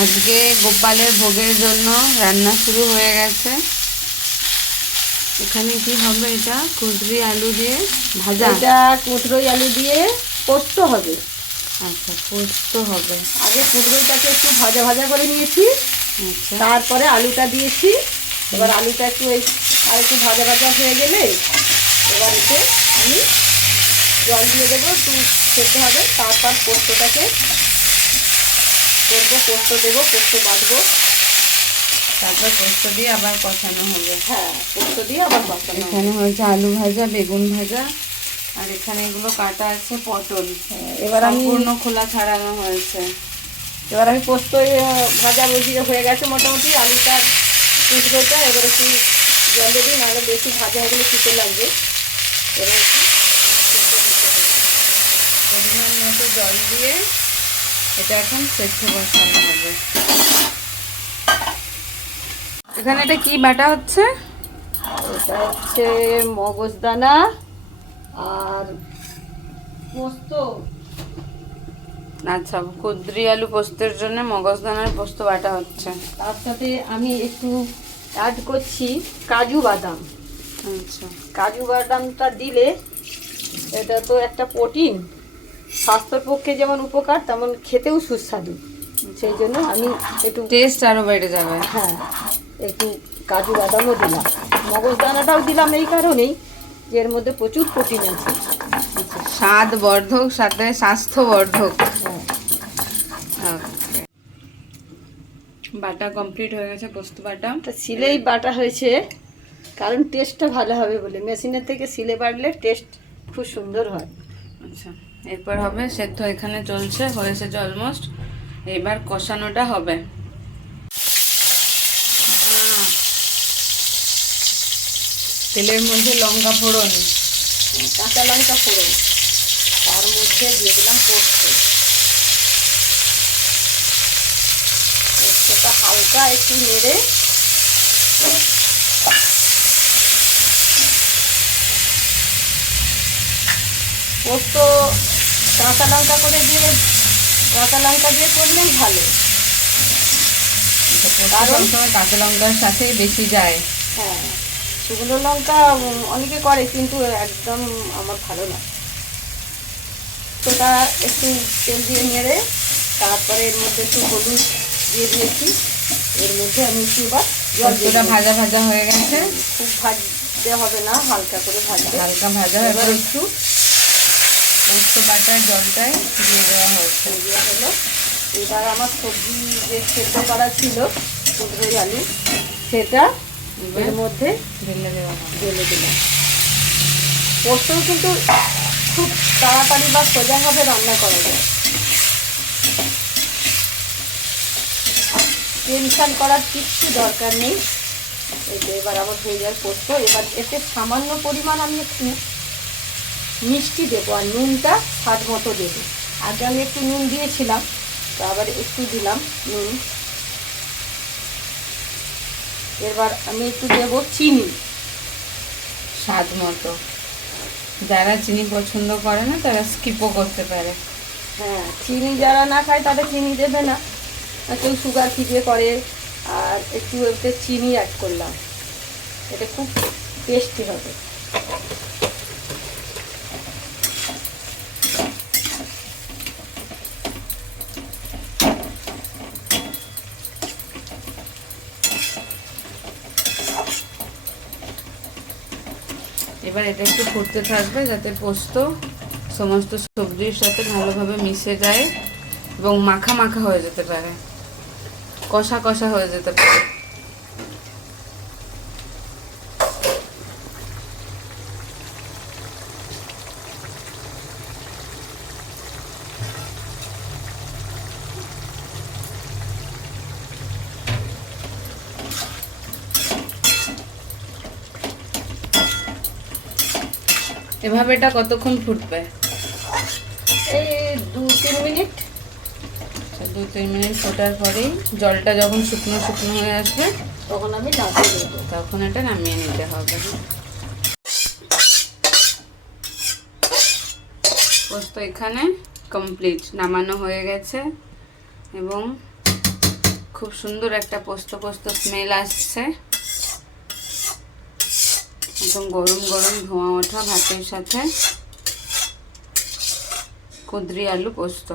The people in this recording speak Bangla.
আজকে গোপালের ভোগের জন্য রান্না শুরু হয়ে গেছে। এখানে কি হবে? এটা কুঁদরি আলু দিয়ে ভাজা। এটা কুঁদরোই আলু দিয়ে পোস্ত হবে। আচ্ছা, পোস্ত হবে। আগে কুঁদরোইটাকে একটু ভাজা ভাজা করে নিয়েছি, আচ্ছা, তারপরে আলুটা দিয়েছি। এবার আলুটা একটু আর একটু ভাজা ভাজা হয়ে গেলে এবার এতে আমি জল দিয়ে দেবো, একটু সেদ্ধ হবে। তারপর পোস্তটাকে করবো, পোস্ত দেবো, পোস্ত বাটবো। তারপর পোস্ত দিয়ে আবার কষানো হবে। হ্যাঁ, পোস্ত দিয়ে আবার কষানো হবে। এখানে হয়েছে আলু ভাজা, বেগুন ভাজা, আর এখানে এগুলো কাটা আছে পটল। এবার আমি সম্পূর্ণ খোলা ছাড়ানো হয়েছে। পোস্ত ভাজা বুঝিয়ে হয়ে গেছে মোটামুটি। আলুটার কুঁদরোটা এবার একটু জল দিয়ে দিই, নাহলে বেশি ভাজা হয়ে গেলে খেতে লাগবে। এবার একটু পরিমাণ মতো জল দিয়ে এটা এখন সেদ্ধ বসানো হবে। এখানে এটা কি বাটা হচ্ছে? এটা হচ্ছে মগজদানা আর পোস্ত। আচ্ছা, কুঁদরি আলু পোস্তের জন্য মগজদানার পোস্ত বাটা হচ্ছে। তার সাথে আমি একটু অ্যাড করছি কাজু বাদাম। আচ্ছা, কাজু বাদামটা দিলে এটা তো একটা প্রোটিন, স্বাস্থ্যের পক্ষে যেমন উপকার তেমন খেতেও সুস্বাদু। সেই জন্য আমি একটু টেস্ট আরো বেড়ে যাবে। হ্যাঁ, একটু কাজু বাদামও দিলাম, মগজদানাটাও দিলাম এই কারণেই যে এর মধ্যে প্রচুর প্রোটিন আছে। স্বাদ বর্ধক, সাথে স্বাস্থ্য বর্ধক। হ্যাঁ, বাটা কমপ্লিট হয়ে গেছে, পোস্ত বাটা। তো সিলেই বাটা হয়েছে কারণ টেস্টটা ভালো হবে বলে। মেশিনের থেকে সিলে বাটলে টেস্ট খুব সুন্দর হয়। আচ্ছা, এরপর হবে সেদ্ধ। এখানে চলছে, হয়েছে অলমোস্ট। এবার কষানোটা হবে। তেলের মধ্যে লঙ্কা ফোড়ন, কাঁচা লঙ্কা ফোড়ন, তার মধ্যে দিয়ে দিলাম পোস্ত। পোস্তটা হালকা একটু নেড়ে পোস্ত কাঁচা লঙ্কা দিয়ে করলেই ভালো। কারণ সময় কাঁচা লঙ্কার সাথে বেশি যায়। হ্যাঁ, শুকনো লঙ্কা অনেকে করে, কিন্তু একদম আমার ভালো না। তোটা একটু তেল দিয়ে নেড়ে তারপরে এর মধ্যে একটু হলুদ দিয়ে দিয়েছি। এর মধ্যে আমি একটু এবার জল দিয়ে পোস্তটা ভাজা ভাজা হয়ে গেছে। খুব ভাজতে হবে না, হালকা করে ভাজতে। হালকা ভাজা। এবার একটু পোস্ত বাটার জলটাই দিয়ে দেওয়া হয়েছে। দেওয়া হলো। এবার আমার সবজি যে সেদ্ধ করা ছিল কুঁদরোই আলু, সেটা এর মধ্যে ঢেলে দেওয়া হবে। ঢেলে দিলাম। পোস্ত কিন্তু খুব তাড়াতাড়ি বা সোজাভাবে রান্না করা যায়, টেনশন করার কিচ্ছু দরকার নেই। এই যে এবার আবার হয়ে যায় পোস্ত। এবার এতে সামান্য পরিমাণ আমি একটু মিষ্টি দেবো, আর নুনটা স্বাদ মতো দেবো। আগে আমি একটু নুন দিয়েছিলাম, তো আবার একটু দিলাম নুন। এবার আমি একটু দেবো চিনি স্বাদ মতো। যারা চিনি পছন্দ করে না তারা স্কিপও করতে পারে। হ্যাঁ, চিনি যারা না খায় তাদের চিনি দেবে না, আর কেউ সুগার ফ্রিতে করে। আর একটু এতে চিনি অ্যাড করলাম, এটা খুব টেস্টি হবে। এবার এটা একটু ফুটতে থাকবে যাতে পোস্ত সমস্ত সবজির সাথে ভালোভাবে মিশে যায় এবং মাখা মাখা হয়ে যেতে পারে, কষা কষা হয়ে যেতে পারে। এভাবে এটা কতক্ষণ ফুটবে? এই 2-3 মিনিট। 2-3 মিনিট ফোটার পরেই জলটা যখন শুকনো শুকনো হয়ে আসবে তখন আমি নামিয়ে দেবো। তখন এটা নামিয়ে নিতে হবে। পোস্ত এখানে কমপ্লিট, নামানো হয়ে গেছে এবং খুব সুন্দর একটা পোস্ত পোস্ত স্মেল আসছে। একদম গরম গরম ধোঁয়া ওঠা ভাতের সাথে কুঁদরি আলু পোস্ত।